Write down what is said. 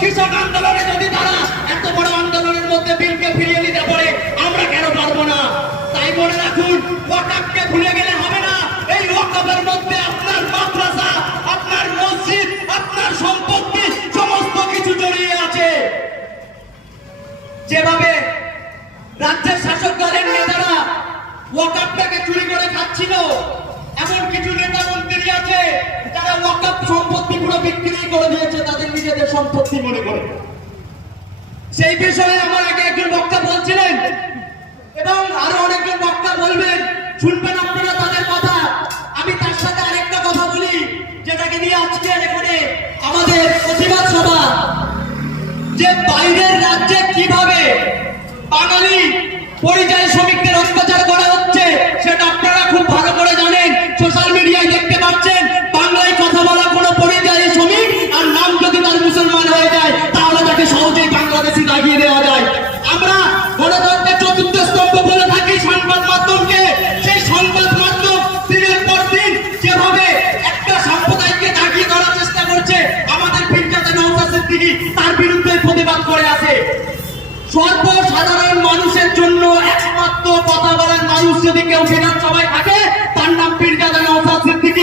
কৃষক আন্দোলনে যদি তারা এত বড় আন্দোলনের মধ্যে বিলকে ফিরিয়ে নিতে পারে, আমরা কেন পারবো না? তাই মনে রাখুন, ওয়াকফকে ভুলে গেলে হবে না। এই ওয়াকফের মধ্যে আপনার মাদ্রাসা, আপনার মসজিদ, আপনার সম্পত্তি সমস্ত কিছু জড়িয়ে আছে। যেভাবে রাজ্যের শাসক দলের নেতারা ওয়াকফটাকে চুরি করে খাচ্ছিল, এমন কিছু নেতা মন্ত্রী আছে যারা ওয়াকফ সম্পত্তি পুরো বিক্রি করে দিয়েছে তাদের নিজেদের সম্পত্তি মনে করে। সেই বিষয়ে আমার আগে একজন বক্তা বলছিলেন এবং আরো অনেকজন বক্তা বলবেন, শুনবেন আপনারা তাদের কথা। আমি তার সাথে আরেকটা কথা বলি, যেটাকে নিয়ে আজকে এখানে আমাদের প্রতিবাদ সভা, যে বাইরের রাজ্যে কিভাবে বাঙালি পরিযায়ী শ্রমিকদের অত্যাচার করা হচ্ছে সেটা আপনারা খুব ভালো করে জানেন। সোশ্যাল মিডিয়ায় দেখতে পাচ্ছেন, বাংলায় কথা বলা কোনো পরিযায়ী শ্রমিক আর নাম যদি তার মুসলমান হয়ে যায় তাহলে তাকে সহজেই বাংলাদেশি দাগিয়ে দেওয়া যায়। আমরা গণতন্ত্রের চতুর্থ স্তম্ভ বলে থাকি সংবাদ মাধ্যমকে। সেই সংবাদ মাধ্যম দিনের পর দিন যেভাবে একটা সম্প্রদায়কে দাগিয়ে দেওয়ার চেষ্টা করছে, আমাদের পীরজাদা নওশাদ সিদ্দিকী তার বিরুদ্ধে প্রতিবাদ করে আছে। সর্বসাধারণ মানুষের জন্য একমাত্র কথা বলার মানুষ যদি কেউ বিধানসভায় থাকে, তার নাম পীরজাদা নওশাদ সিদ্দিকী।